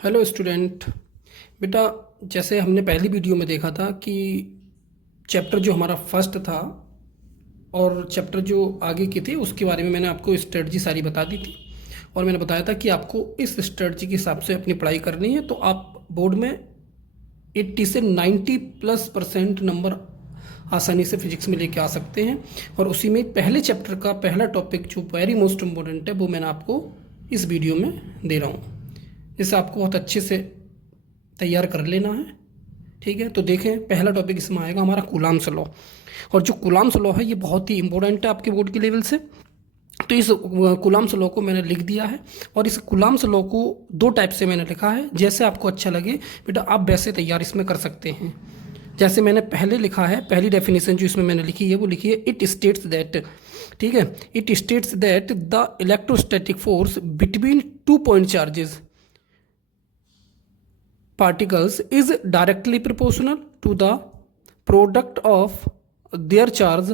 Hello student. बेटा, जैसे हमने पहली वीडियो में देखा था कि चैप्टर जो हमारा फर्स्ट था और चैप्टर जो आगे के थे उसके बारे में मैंने आपको स्ट्रेटजी सारी बता दी थी और मैंने बताया था कि आपको इस स्ट्रेटजी के हिसाब से अपनी पढ़ाई करनी है तो आप बोर्ड में 80 से 90+% नंबर आसानी से फिजिक्स में लेके आ सकते हैं। और उसी में पहले चैप्टर का पहला टॉपिक जो वेरी मोस्ट इम्पोर्टेंट है वो मैंने आपको इस वीडियो में दे रहा हूँ, जिससे आपको बहुत अच्छे से तैयार कर लेना है। ठीक है, तो देखें पहला टॉपिक इसमें आएगा हमारा कूलाम्स लॉ। और जो कूलाम्स लॉ है ये बहुत ही इंपॉर्टेंट है आपके बोर्ड के लेवल से। तो इस कूलाम्स लॉ को मैंने लिख दिया है और इस कूलाम्स लॉ को दो टाइप से मैंने लिखा है, जैसे आपको अच्छा लगे बेटा आप वैसे तैयार इसमें कर सकते हैं। जैसे मैंने पहले लिखा है, पहली डेफिनेशन जो इसमें मैंने लिखी है वो लिखी है इट स्टेट्स दैट, ठीक है, it states that the electrostatic force between 2 point charges particles is directly proportional to the product of their charge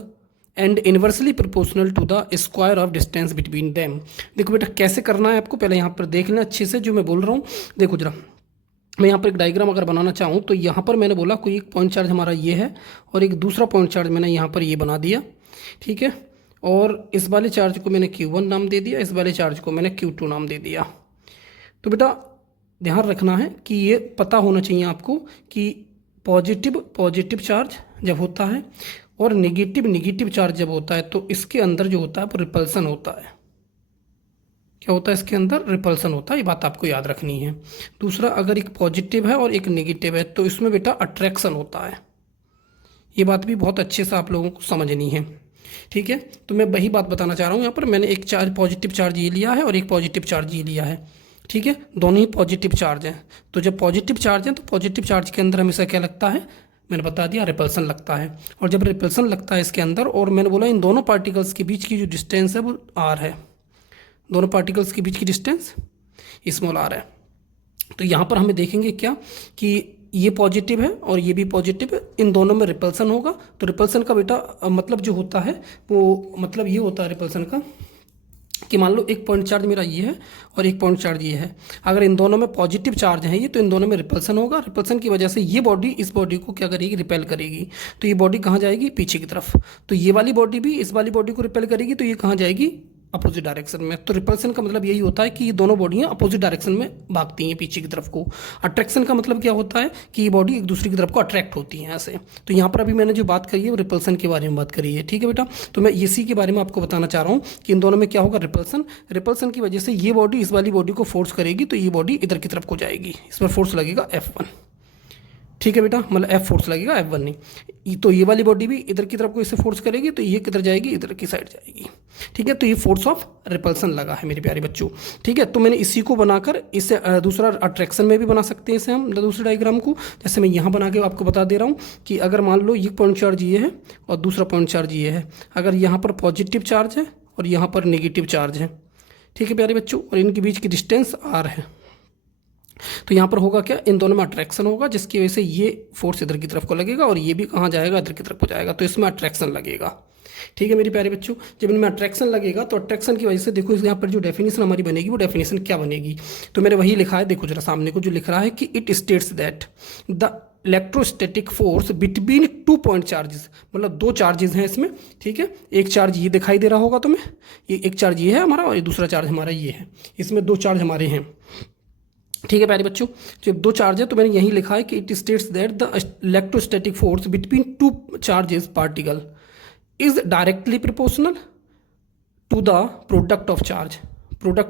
and inversely proportional to the square of distance between them। देखो बेटा कैसे करना है आपको, पहले यहाँ पर देख लेना अच्छे से जो मैं बोल रहा हूँ। देखो जरा, मैं यहाँ पर एक डायग्राम अगर बनाना चाहूँ तो यहाँ पर मैंने बोला कोई एक पॉइंट चार्ज हमारा ये है और एक दूसरा पॉइंट चार्ज मैंने यहाँ पर ये बना दिया, ठीक है। और इस वाले चार्ज को मैंने Q1 नाम दे दिया, इस वाले चार्ज को मैंने Q2 नाम दे दिया। तो बेटा ध्यान रखना है कि ये पता होना चाहिए आपको कि पॉजिटिव चार्ज जब होता है और नेगेटिव चार्ज जब होता है तो इसके अंदर जो होता है वो रिपल्सन होता है। क्या होता है इसके अंदर? रिपल्सन होता है, ये बात आपको याद रखनी है। दूसरा, अगर एक पॉजिटिव है और एक नेगेटिव है तो इसमें बेटा अट्रैक्शन होता है। ये बात भी बहुत अच्छे से आप लोगों को समझनी है, ठीक है। तो मैं वही बात बताना चाह रहा हूँ यहाँ पर। मैंने एक चार्ज पॉजिटिव चार्ज ये लिया है और एक पॉजिटिव चार्ज ये लिया है, ठीक है। दोनों ही पॉजिटिव चार्ज हैं। तो जब पॉजिटिव चार्ज हैं तो पॉजिटिव चार्ज के अंदर हमेशा क्या लगता है, मैंने बता दिया, रिपल्सन लगता है। और जब रिपल्सन लगता है इसके अंदर, और मैंने बोला इन दोनों पार्टिकल्स के बीच की जो डिस्टेंस है वो आर है, दोनों पार्टिकल्स के बीच की डिस्टेंस स्मॉल आर है। तो यहाँ पर हमें देखेंगे क्या कि ये पॉजिटिव है और ये भी पॉजिटिव है, इन दोनों में रिपल्सन होगा। तो रिपल्सन का बेटा मतलब जो होता है वो मतलब ये होता है रिपल्सन का कि मान लो एक पॉइंट चार्ज मेरा ये है और एक पॉइंट चार्ज ये है। अगर इन दोनों में पॉजिटिव चार्ज है ये तो इन दोनों में रिपल्सन होगा। रिपल्सन की वजह से ये बॉडी इस बॉडी को क्या करेगी, रिपेल करेगी। तो ये बॉडी कहाँ जाएगी, पीछे की तरफ। तो ये वाली बॉडी भी इस वाली बॉडी को रिपेल करेगी तो ये कहाँ जाएगी, अपोजिट डायरेक्शन में। तो रिपल्सन का मतलब यही होता है कि ये दोनों बॉडियाँ अपोजिट डायरेक्शन में भागती हैं, पीछे की तरफ को। अट्रैक्शन का मतलब क्या होता है कि ये बॉडी एक दूसरे की तरफ को अट्रैक्ट होती हैं ऐसे। तो यहाँ पर अभी मैंने जो बात करी है वो रिपल्सन के बारे में बात करी है, ठीक है बेटा। तो मैं इसी के बारे में आपको बताना चाह रहा हूँ कि इन दोनों में क्या होगा, रिपल्सन की वजह से ये बॉडी इस वाली बॉडी को फोर्स करेगी तो ये बॉडी इधर की तरफ को जाएगी, इस पर फोर्स लगेगा F1, ठीक है बेटा, मतलब F फोर्स लगेगा, F1 नहीं। तो ये वाली बॉडी भी इधर की तरफ को इसे फोर्स करेगी तो ये किधर जाएगी, इधर की साइड जाएगी, ठीक है। तो ये फोर्स ऑफ रिपल्सन लगा है मेरे प्यारे बच्चों, ठीक है। तो मैंने इसी को बनाकर इसे दूसरा अट्रैक्शन में भी बना सकते हैं इसे हम दूसरे डायग्राम को। जैसे मैं यहाँ बना के आपको बता दे रहा हूँ कि अगर मान लो ये पॉइंट चार्ज ये है और दूसरा पॉइंट चार्ज ये है, अगर यहाँ पर पॉजिटिव चार्ज है और यहाँ पर नेगेटिव चार्ज है, ठीक है प्यारे बच्चों, और इनके बीच की डिस्टेंस R है, तो यहाँ पर होगा क्या, इन दोनों में अट्रैक्शन होगा जिसकी वजह से ये फोर्स इधर की तरफ को लगेगा और ये भी कहाँ जाएगा, इधर की तरफ को जाएगा। तो इसमें अट्रैक्शन लगेगा, ठीक है मेरे प्यारे बच्चों। जब इनमें अट्रैक्शन लगेगा तो अट्रैक्शन की वजह से देखो यहाँ पर जो डेफिनेशन हमारी बनेगी वो डेफिनेशन क्या बनेगी, तो मैंने वही लिखा है। देखो जरा सामने को जो लिख रहा है कि it states that the electrostatic force between 2 point charges, मतलब दो चार्जेस हैं इसमें, ठीक है। एक चार्ज ये दिखाई दे रहा होगा तुम्हें, ये एक चार्ज ये है हमारा और ये दूसरा चार्ज हमारा ये है, इसमें दो चार्ज हमारे हैं, ठीक है प्यारे बच्चों। जब दो चार्ज है तो मैंने यही लिखा है कि it states that the electrostatic force between 2 charges particle is directly proportional to the product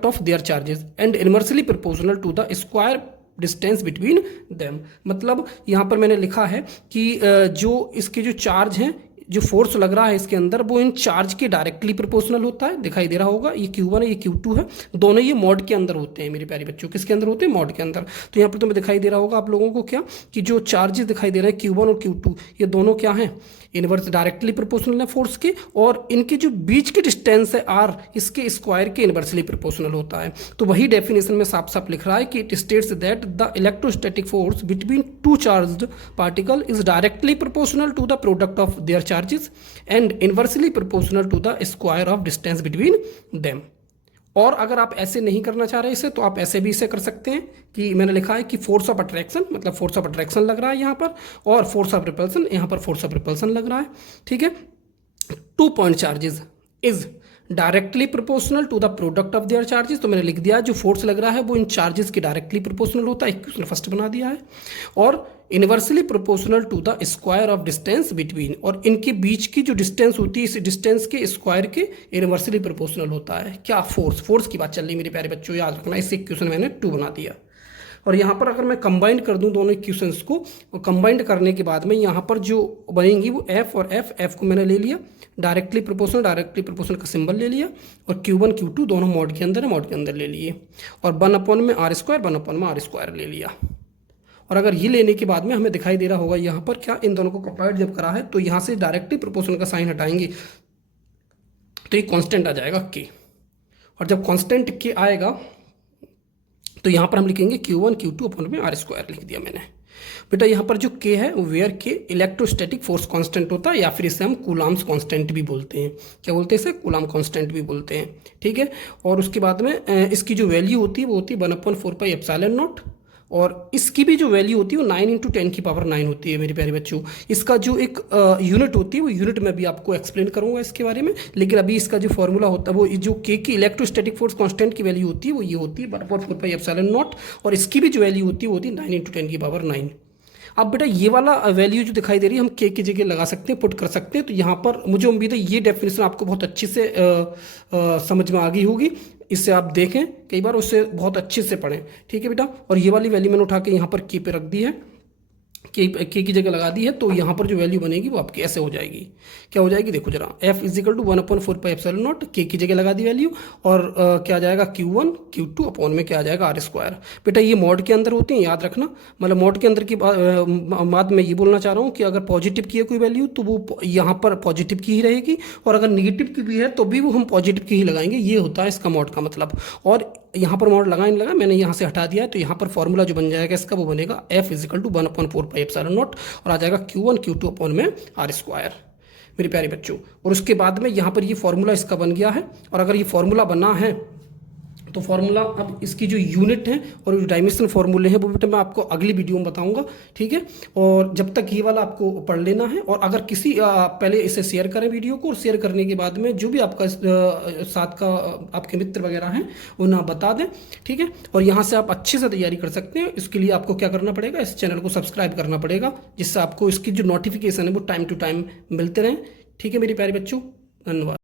of their charges and inversely proportional to the square distance between them. मतलब यहाँ पर मैंने लिखा है कि जो इसके जो चार्ज हैं, जो फोर्स लग रहा है इसके अंदर वो इन चार्ज के डायरेक्टली प्रोपोर्शनल होता है, दिखाई दे रहा होगा। ये Q1 है, ये Q2 है, दोनों ये मॉड के अंदर होते हैं मेरे प्यारे बच्चों। किसके अंदर होते हैं, मॉड के अंदर। तो यहाँ पर तुम्हें दिखाई दे रहा होगा आप लोगों को क्या कि जो चार्जेस दिखाई दे रहे हैं Q1 और Q2, ये दोनों क्या हैं, इनवर्स डायरेक्टली प्रोपोर्शनल है फोर्स के, और इनके जो बीच की डिस्टेंस है R, इसके स्क्वायर के इनवर्सली प्रोपोर्शनल होता है। तो वही डेफिनेशन में साफ साफ लिख रहा है कि it states that the electrostatic force between 2 charged particle is directly proportional to the product of their charges and inversely proportional to the square of distance between them. और अगर आप ऐसे नहीं करना चाह रहे इसे, तो आप ऐसे भी इसे कर सकते हैं कि मैंने लिखा है कि फोर्स ऑफ अट्रैक्शन, मतलब फोर्स ऑफ अट्रैक्शन लग रहा है यहाँ पर, और फोर्स ऑफ रिपल्सन, यहाँ पर फोर्स ऑफ रिपल्सन लग रहा है। ठीक है, 2 point charges is directly proportional to the product of their charges. तो मैंने लिख दिया जो फोर्स लग रहा है वो इन चार्जेस के डायरेक्टली प्रोपोर्शनल होता है, इक्वेशन फर्स्ट बना दिया है। और inversely proportional to the square of distance between, और इनके बीच की जो डिस्टेंस होती है इस डिस्टेंस के स्क्वायर के इनवर्सली प्रोपोर्शनल होता है क्या, फोर्स की बात चल रही मेरे प्यारे बच्चों, याद रखना। इससे इक्वेशन मैंने 2 बना दिया। और यहाँ पर अगर मैं कंबाइंड कर दूँ दोनों इक्वेशंस को, और कंबाइंड करने के बाद में यहाँ पर जो बनेंगी वो एफ और एफ को मैंने ले लिया डायरेक्टली प्रोपोर्शनल का सिंबल ले लिया, और Q1 Q2 दोनों मॉड के अंदर ले लिए, और 1/r² 1/r² ले लिया। और अगर ये लेने के बाद में हमें दिखाई दे रहा होगा यहाँ पर क्या, इन दोनों को कंपेयर जब करा है तो यहाँ से डायरेक्टली प्रोपोर्शनल का साइन हटाएंगे तो ये कांस्टेंट आ जाएगा के, और जब कांस्टेंट के आएगा तो यहाँ पर हम लिखेंगे Q1 Q2 r² लिख दिया मैंने। बेटा यहाँ पर जो के है वो वेयर के इलेक्ट्रोस्टैटिक फोर्स कांस्टेंट होता है, या फिर इसे हम कूलाम्स कांस्टेंट भी बोलते हैं। क्या बोलते हैं इसे, कूलाम कांस्टेंट भी बोलते हैं। ठीक है, और उसके बाद में इसकी जो वैल्यू होती है वो होती है 1/4πε0, और इसकी भी जो वैल्यू होती है वो 9 × 10⁹ होती है मेरे प्यारे बच्चों। इसका जो एक यूनिट होती है वो यूनिट में भी आपको एक्सप्लेन करूंगा इसके बारे में, लेकिन अभी इसका जो फॉर्मूला होता है वो जो के की इलेक्ट्रोस्टैटिक फोर्स कांस्टेंट की वैल्यू होती है वो ये होती है 1/4πε0, और इसकी भी जो वैल्यू होती है वो होती है 9 × 10⁹। अब बेटा ये वाला वैल्यू जो दिखाई दे रही है हम के की जगह लगा सकते हैं, पुट कर सकते हैं। तो यहाँ पर मुझे उम्मीद है ये डेफिनेशन आपको बहुत अच्छे से समझ में आ गई होगी। इससे आप देखें कई बार, उससे बहुत अच्छे से पढ़ें। ठीक है बेटा, और ये वाली वैल्यू मैंने उठा के यहाँ पर के पे रख दी है, के की जगह लगा दी है, तो यहाँ पर जो वैल्यू बनेगी वो आपकी ऐसे हो जाएगी। क्या हो जाएगी देखो जरा, F = 1/4πε0, के की जगह लगा दी वैल्यू, और क्या आ जाएगा Q1 Q2 अपॉन में क्या आ जाएगा r²। बेटा ये मॉड के अंदर होती हैं, याद रखना। मतलब मॉड के अंदर की बात मैं ये बोलना चाह रहा हूँ कि अगर पॉजिटिव की है कोई वैल्यू तो वो यहाँ पर पॉजिटिव की ही रहेगी, और अगर निगेटिव की भी है तो भी वो हम पॉजिटिव की ही लगाएंगे। ये होता है इसका मॉड का मतलब। और यहाँ पर मॉड लगा नहीं लगा, मैंने यहाँ से हटा दिया है, तो यहाँ पर फॉर्मूला जो बन जाएगा इसका वो बनेगा F = 1/4πε0, और आ जाएगा Q1 Q2 अपॉन में r², मेरे प्यारे बच्चों। और उसके बाद में यहाँ पर ये फॉर्मूला इसका बन गया है। और अगर ये फॉर्मूला बना है तो फॉर्मूला, अब इसकी जो यूनिट है और जो डायमेंशन फॉर्मूले हैं वो बेटा मैं आपको अगली वीडियो में बताऊंगा। ठीक है, और जब तक ये वाला आपको पढ़ लेना है। और अगर किसी पहले इसे शेयर करें वीडियो को, और शेयर करने के बाद में जो भी आपका साथ का आपके मित्र वगैरह हैं उन्हें आप बता दें। ठीक है, और यहाँ से आप अच्छे से तैयारी कर सकते हैं। इसके लिए आपको क्या करना पड़ेगा, इस चैनल को सब्सक्राइब करना पड़ेगा, जिससे आपको इसकी जो नोटिफिकेशन है वो टाइम टू टाइम मिलते रहें। ठीक है मेरे प्यारे बच्चों, धन्यवाद।